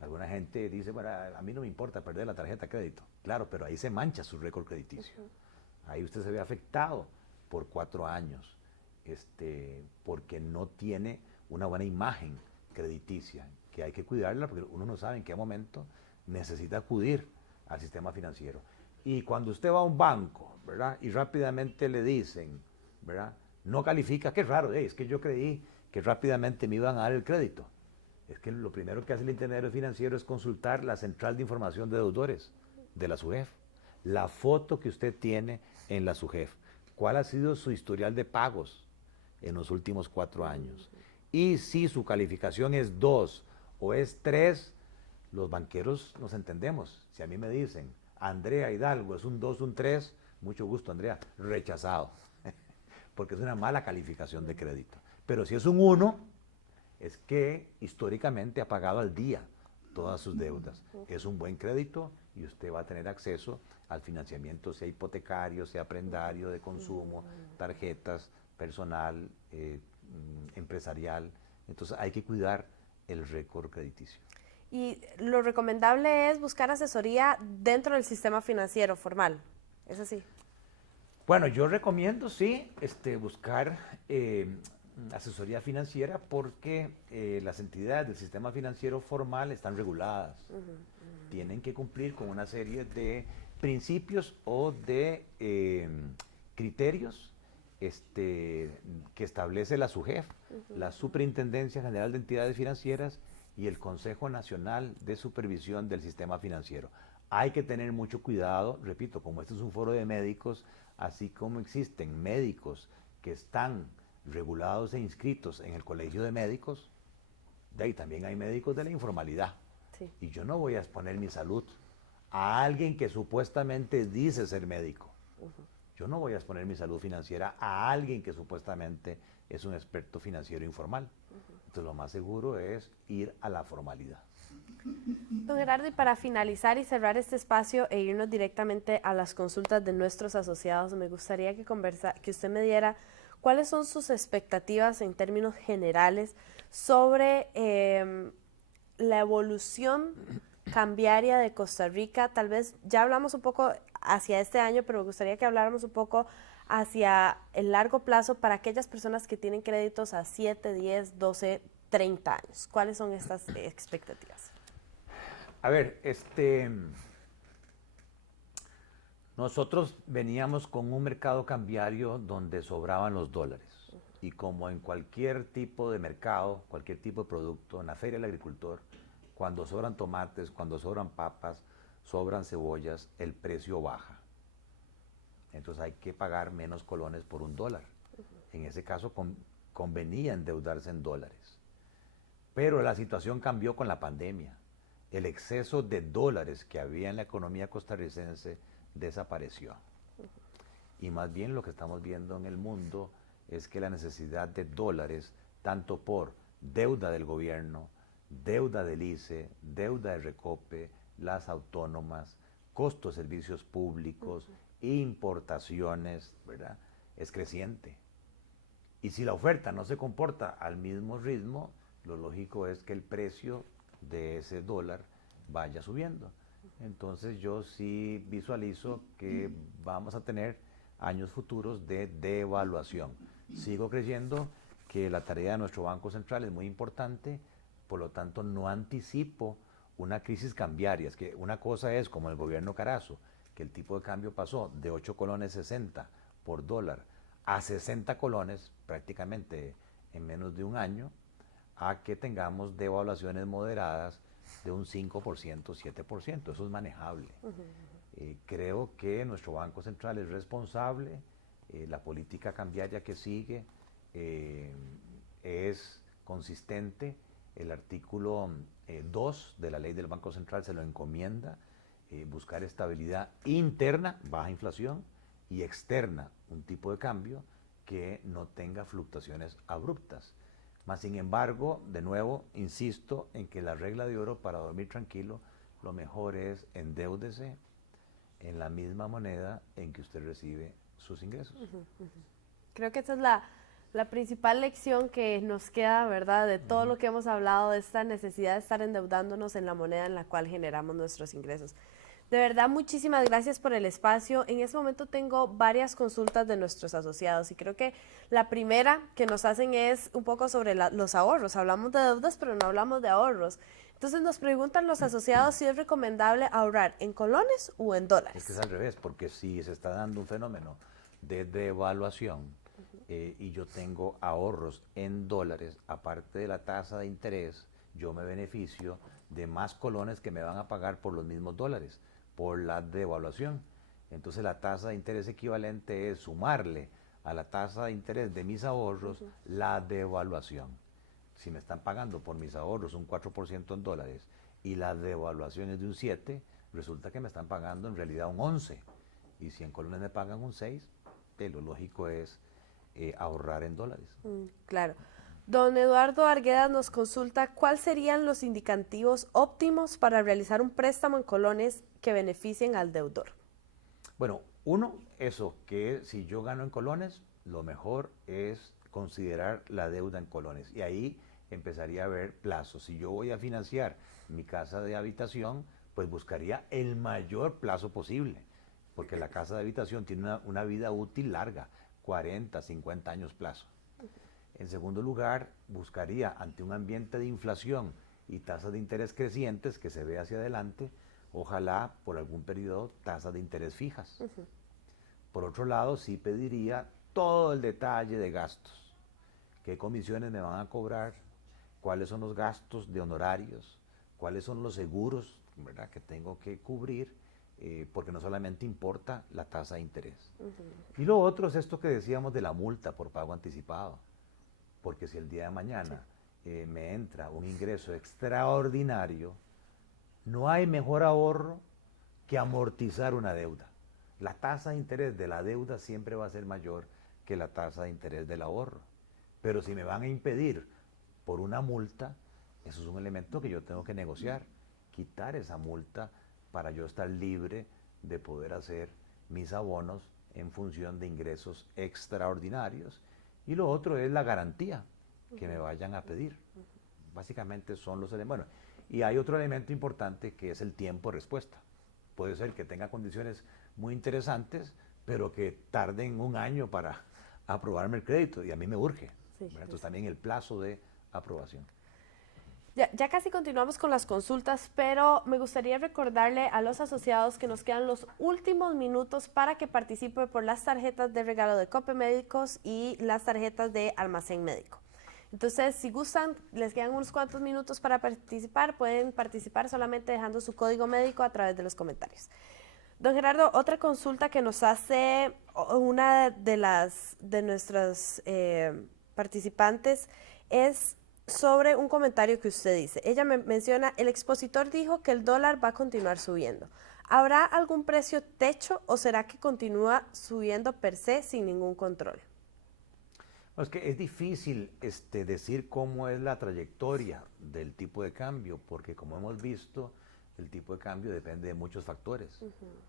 Alguna gente dice, bueno, a mí no me importa perder la tarjeta de crédito. Claro, pero ahí se mancha su récord crediticio. Ahí usted se ve afectado por 4 años, porque no tiene una buena imagen crediticia, que hay que cuidarla porque uno no sabe en qué momento necesita acudir al sistema financiero. Y cuando usted va a un banco, ¿verdad?, y rápidamente le dicen, ¿verdad?, no califica, qué raro, es que yo creí que rápidamente me iban a dar el crédito. Es que lo primero que hace el intermediario financiero es consultar la central de información de deudores de la SUGEF, la foto que usted tiene en la SUGEF, cuál ha sido su historial de pagos en los últimos 4 años. Y si su calificación es 2 o es 3, los banqueros nos entendemos. Si a mí me dicen, Andrea Hidalgo es un 2, un 3, mucho gusto, Andrea, rechazado, porque es una mala calificación de crédito. Pero si es un 1, es que históricamente ha pagado al día todas sus deudas. Es un buen crédito y usted va a tener acceso al financiamiento, sea hipotecario, sea prendario, de consumo, tarjetas, personal, empresarial. Entonces hay que cuidar el récord crediticio. Y lo recomendable es buscar asesoría dentro del sistema financiero formal, ¿es así? Bueno, yo recomiendo, sí, buscar asesoría financiera porque las entidades del sistema financiero formal están reguladas. Tienen que cumplir con una serie de principios o de criterios que establece la SUGEF, la Superintendencia General de Entidades Financieras y el Consejo Nacional de Supervisión del Sistema Financiero. Hay que tener mucho cuidado, repito, como este es un foro de médicos, así como existen médicos que están regulados e inscritos en el Colegio de Médicos, de ahí también hay médicos de la informalidad. Sí. Y yo no voy a exponer mi salud a alguien que supuestamente dice ser médico. Yo no voy a exponer mi salud financiera a alguien que supuestamente es un experto financiero informal. Entonces lo más seguro es ir a la formalidad. Don Gerardo, y para finalizar y cerrar este espacio e irnos directamente a las consultas de nuestros asociados, me gustaría que usted me diera cuáles son sus expectativas en términos generales sobre la evolución cambiaria de Costa Rica. Tal vez ya hablamos un poco hacia este año, pero me gustaría que habláramos un poco hacia el largo plazo para aquellas personas que tienen créditos a 7, 10, 12, 30 años. ¿Cuáles son estas expectativas? A ver, nosotros veníamos con un mercado cambiario donde sobraban los dólares. Y como en cualquier tipo de mercado, cualquier tipo de producto, en la feria del agricultor, cuando sobran tomates, cuando sobran papas, sobran cebollas, el precio baja. Entonces hay que pagar menos colones por $1. En ese caso convenía endeudarse en dólares. Pero la situación cambió con la pandemia. El exceso de dólares que había en la economía costarricense desapareció. Y más bien lo que estamos viendo en el mundo es que la necesidad de dólares, tanto por deuda del gobierno, deuda del ICE, deuda de Recope, las autónomas, costos de servicios públicos, importaciones, ¿verdad?, es creciente. Y si la oferta no se comporta al mismo ritmo, lo lógico es que el precio de ese dólar vaya subiendo. Entonces yo sí visualizo que vamos a tener años futuros de devaluación. Sigo creyendo que la tarea de nuestro Banco Central es muy importante, por lo tanto no anticipo una crisis cambiaria. Es que una cosa es como el gobierno Carazo, que el tipo de cambio pasó de 8 colones 60 por dólar a 60 colones prácticamente en menos de un año, a que tengamos devaluaciones moderadas de un 5%, 7%. Eso es manejable. Creo que nuestro Banco Central es responsable, la política cambiaria que sigue es consistente. El artículo 2 de la ley del Banco Central se lo encomienda buscar estabilidad interna, baja inflación, y externa, un tipo de cambio que no tenga fluctuaciones abruptas. Mas, sin embargo, de nuevo, insisto en que la regla de oro para dormir tranquilo, lo mejor es endeúdese en la misma moneda en que usted recibe sus ingresos. Creo que esa es la principal lección que nos queda, ¿verdad? De todo lo que hemos hablado, de esta necesidad de estar endeudándonos en la moneda en la cual generamos nuestros ingresos. De verdad, muchísimas gracias por el espacio. En este momento tengo varias consultas de nuestros asociados y creo que la primera que nos hacen es un poco sobre los ahorros. Hablamos de deudas, pero no hablamos de ahorros. Entonces nos preguntan los asociados si es recomendable ahorrar en colones o en dólares. Es que es al revés, porque si se está dando un fenómeno de devaluación y yo tengo ahorros en dólares, aparte de la tasa de interés, yo me beneficio de más colones que me van a pagar por los mismos dólares, por la devaluación. Entonces la tasa de interés equivalente es sumarle a la tasa de interés de mis ahorros la devaluación. Si me están pagando por mis ahorros un 4% en dólares y la devaluación es de un 7%, resulta que me están pagando en realidad un 11%. Y si en colones me pagan un 6%, lo lógico es ahorrar en dólares. Claro. Don Eduardo Arguedas nos consulta cuáles serían los indicativos óptimos para realizar un préstamo en colones que beneficien al deudor. Bueno, uno, eso, que si yo gano en colones, lo mejor es considerar la deuda en colones. Y ahí empezaría a ver plazos. Si yo voy a financiar mi casa de habitación, pues buscaría el mayor plazo posible, porque la casa de habitación tiene una vida útil larga, 40, 50 años plazo. En segundo lugar, buscaría ante un ambiente de inflación y tasas de interés crecientes que se ve hacia adelante, ojalá por algún periodo tasas de interés fijas. Por otro lado, sí pediría todo el detalle de gastos. ¿Qué comisiones me van a cobrar? ¿Cuáles son los gastos de honorarios? ¿Cuáles son los seguros, ¿verdad?, que tengo que cubrir? Porque no solamente importa la tasa de interés. Y lo otro es esto que decíamos de la multa por pago anticipado. Porque si el día de mañana me entra un ingreso extraordinario, no hay mejor ahorro que amortizar una deuda. La tasa de interés de la deuda siempre va a ser mayor que la tasa de interés del ahorro. Pero si me van a impedir por una multa, eso es un elemento que yo tengo que negociar, quitar esa multa para yo estar libre de poder hacer mis abonos en función de ingresos extraordinarios. Y lo otro es la garantía que me vayan a pedir. Básicamente son los elementos. Bueno, y hay otro elemento importante que es el tiempo de respuesta. Puede ser que tenga condiciones muy interesantes, pero que tarden un año para aprobarme el crédito, y a mí me urge. Entonces también el plazo de aprobación. Ya casi continuamos con las consultas, pero me gustaría recordarle a los asociados que nos quedan los últimos minutos para que participe por las tarjetas de regalo de Copemédicos y las tarjetas de Almacén Médico. Entonces, si gustan, les quedan unos cuantos minutos para participar. Pueden participar solamente dejando su código médico a través de los comentarios. Don Gerardo, otra consulta que nos hace una de nuestras participantes es sobre un comentario que usted dice. Ella me menciona, el expositor dijo que el dólar va a continuar subiendo. ¿Habrá algún precio techo o será que continúa subiendo per se sin ningún control? No, es que es difícil decir cómo es la trayectoria del tipo de cambio, porque como hemos visto, el tipo de cambio depende de muchos factores.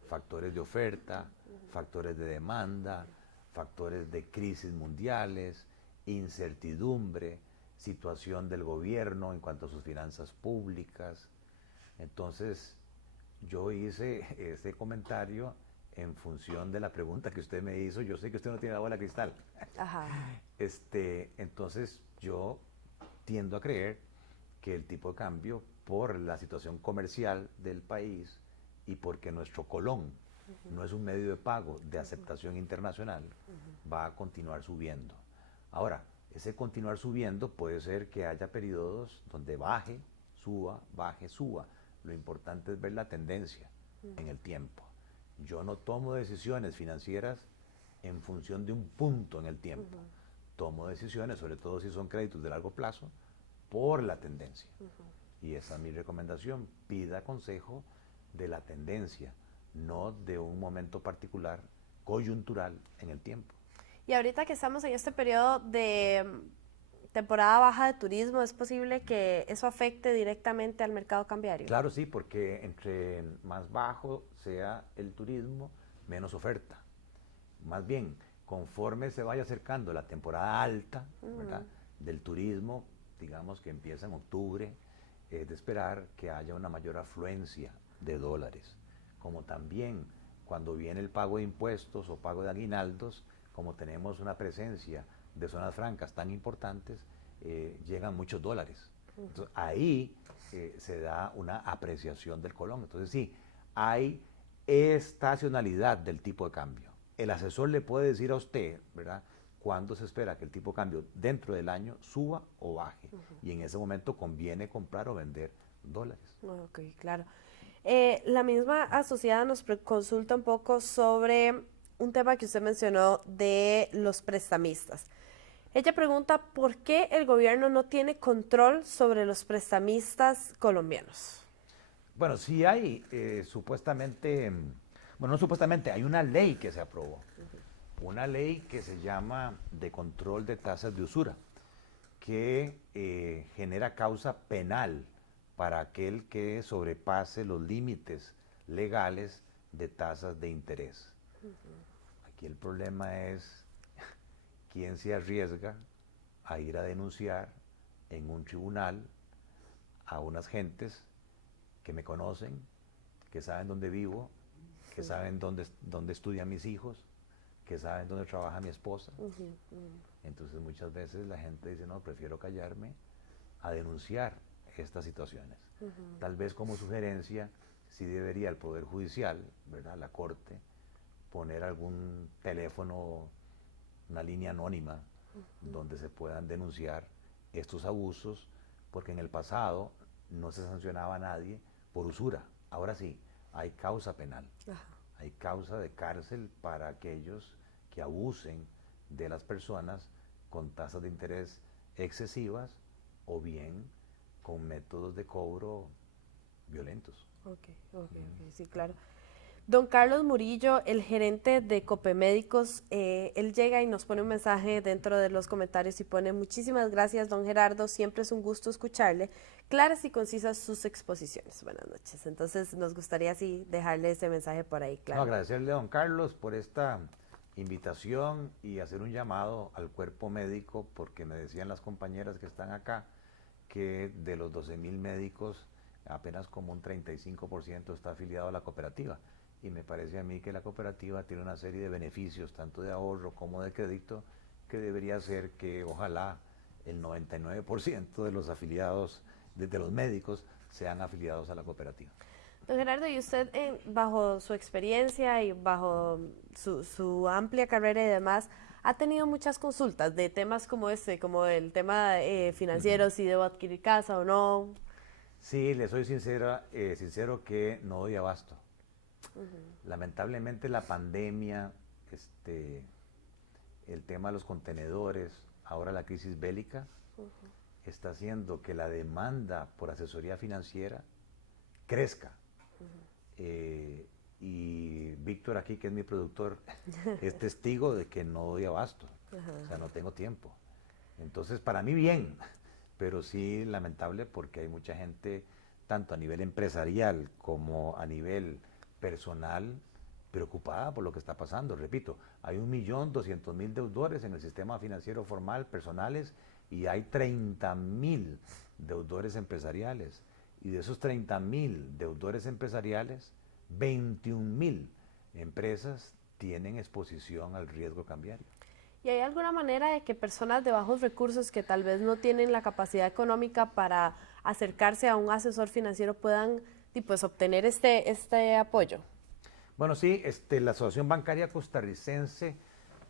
Factores de oferta, factores de demanda, factores de crisis mundiales, incertidumbre, situación del gobierno en cuanto a sus finanzas públicas. Entonces, yo hice ese comentario en función de la pregunta que usted me hizo. Yo sé que usted no tiene la bola de cristal. Ajá. Entonces, yo tiendo a creer que el tipo de cambio, por la situación comercial del país y porque nuestro colón no es un medio de pago de aceptación internacional, va a continuar subiendo. Ahora, ese continuar subiendo puede ser que haya periodos donde baje, suba, baje, suba. Lo importante es ver la tendencia en el tiempo. Yo no tomo decisiones financieras en función de un punto en el tiempo. Tomo decisiones, sobre todo si son créditos de largo plazo, por la tendencia. Y esa es mi recomendación. Pida consejo de la tendencia, no de un momento particular coyuntural en el tiempo. Y ahorita que estamos en este periodo de temporada baja de turismo, ¿es posible que eso afecte directamente al mercado cambiario? Claro, sí, porque entre más bajo sea el turismo, menos oferta. Más bien, conforme se vaya acercando la temporada alta, ¿verdad?, del turismo, digamos que empieza en octubre, es de esperar que haya una mayor afluencia de dólares. Como también cuando viene el pago de impuestos o pago de aguinaldos, como tenemos una presencia de zonas francas tan importantes, llegan muchos dólares. Entonces ahí se da una apreciación del colón. Entonces sí, hay estacionalidad del tipo de cambio. El asesor le puede decir a usted, ¿verdad?, cuándo se espera que el tipo de cambio dentro del año suba o baje. Y en ese momento conviene comprar o vender dólares. Ok, claro. La misma asociada nos consulta un poco sobre un tema que usted mencionó de los prestamistas. Ella pregunta por qué el gobierno no tiene control sobre los prestamistas colombianos. Bueno, sí hay supuestamente, bueno, no supuestamente, hay una ley que se aprobó. Una ley que se llama de control de tasas de usura, que genera causa penal para aquel que sobrepase los límites legales de tasas de interés. Aquí el problema es quién se arriesga a ir a denunciar en un tribunal a unas gentes que me conocen, que saben dónde vivo, que saben dónde estudian mis hijos, que saben dónde trabaja mi esposa. Entonces muchas veces la gente dice, no, prefiero callarme a denunciar estas situaciones. Tal vez como sugerencia, sí debería el Poder Judicial, ¿verdad?, la Corte, poner algún teléfono, una línea anónima, donde se puedan denunciar estos abusos, porque en el pasado no se sancionaba a nadie por usura. Ahora sí, hay causa penal. Hay causa de cárcel para aquellos que abusen de las personas con tasas de interés excesivas o bien con métodos de cobro violentos. Sí, claro. Don Carlos Murillo, el gerente de Copemédicos, él llega y nos pone un mensaje dentro de los comentarios y pone: muchísimas gracias, don Gerardo, siempre es un gusto escucharle, claras y concisas sus exposiciones. Buenas noches. Entonces nos gustaría así dejarle ese mensaje por ahí, claro. No, agradecerle a don Carlos por esta invitación y hacer un llamado al cuerpo médico, porque me decían las compañeras que están acá que de los 12,000 médicos apenas como un 35% está afiliado a la cooperativa. Y me parece a mí que la cooperativa tiene una serie de beneficios, tanto de ahorro como de crédito, que debería ser que ojalá el 99% de los afiliados, de los médicos, sean afiliados a la cooperativa. Don Gerardo, y usted, bajo su experiencia y bajo su amplia carrera y demás, ha tenido muchas consultas de temas como este, como el tema financiero, si debo adquirir casa o no. Sí, le soy sincero que no doy abasto. Lamentablemente la pandemia, el tema de los contenedores, ahora la crisis bélica, está haciendo que la demanda por asesoría financiera crezca. Y Víctor aquí, que es mi productor, es testigo de que no doy abasto. O sea, no tengo tiempo. Entonces, para mí bien, pero sí lamentable porque hay mucha gente, tanto a nivel empresarial como a nivel personal, preocupada por lo que está pasando. Repito, hay 1.200.000 deudores en el sistema financiero formal, personales, y hay 30.000 deudores empresariales. Y de esos 30.000 deudores empresariales, 21.000 empresas tienen exposición al riesgo cambiario. ¿Y hay alguna manera de que personas de bajos recursos que tal vez no tienen la capacidad económica para acercarse a un asesor financiero puedan pues, obtener este apoyo? Bueno, sí, la Asociación Bancaria Costarricense,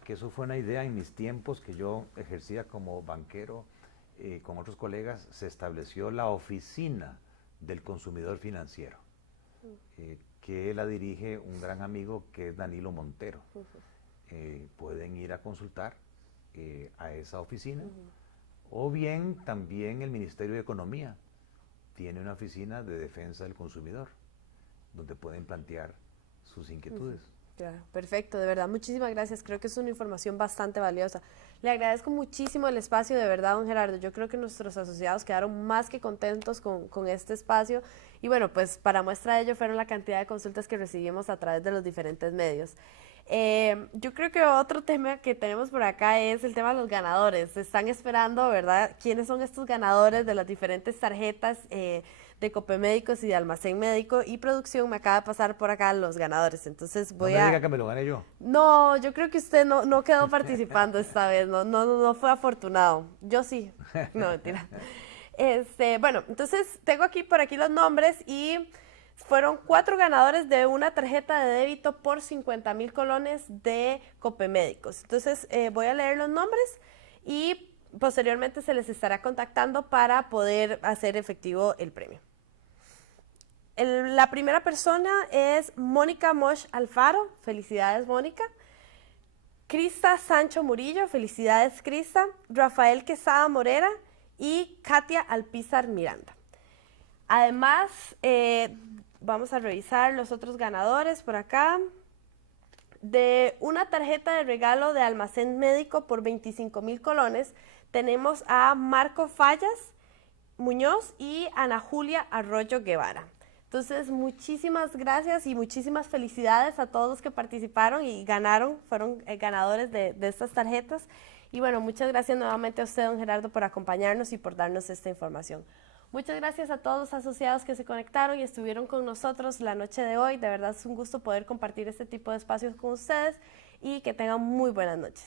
que eso fue una idea en mis tiempos que yo ejercía como banquero con otros colegas, se estableció la Oficina del Consumidor Financiero, que la dirige un gran amigo que es Danilo Montero. Pueden ir a consultar a esa oficina, o bien también el Ministerio de Economía tiene una oficina de defensa del consumidor. donde pueden plantear sus inquietudes. Claro, perfecto, de verdad, muchísimas gracias, creo que es una información bastante valiosa. Le agradezco muchísimo el espacio, de verdad, don Gerardo, yo creo que nuestros asociados quedaron más que contentos con este espacio y bueno, pues para muestra de ello fueron la cantidad de consultas que recibimos a través de los diferentes medios. Yo creo que otro tema que tenemos por acá es el tema de los ganadores. Se están esperando, ¿verdad? ¿Quiénes son estos ganadores de las diferentes tarjetas de Copemédicos y de Almacén Médico y Producción? Me acaba de pasar por acá los ganadores, entonces voy no me diga que me lo gané yo. No, yo creo que usted no quedó participando esta vez, no fue afortunado. Yo sí, no, mentira. Bueno, entonces tengo por aquí los nombres y fueron 4 ganadores de una tarjeta de débito por 50,000 colones de Copemédicos. Entonces voy a leer los nombres y posteriormente se les estará contactando para poder hacer efectivo el premio. La primera persona es Mónica Mosh Alfaro, felicidades Mónica. Crista Sancho Murillo, felicidades Crista. Rafael Quesada Morera y Katia Alpizar Miranda. Además, vamos a revisar los otros ganadores por acá. De una tarjeta de regalo de Almacén Médico por 25,000 colones, tenemos a Marco Fallas Muñoz y Ana Julia Arroyo Guevara. Entonces, muchísimas gracias y muchísimas felicidades a todos los que participaron y fueron ganadores de estas tarjetas. Y bueno, muchas gracias nuevamente a usted, don Gerardo, por acompañarnos y por darnos esta información. Muchas gracias a todos los asociados que se conectaron y estuvieron con nosotros la noche de hoy. De verdad es un gusto poder compartir este tipo de espacios con ustedes y que tengan muy buenas noches.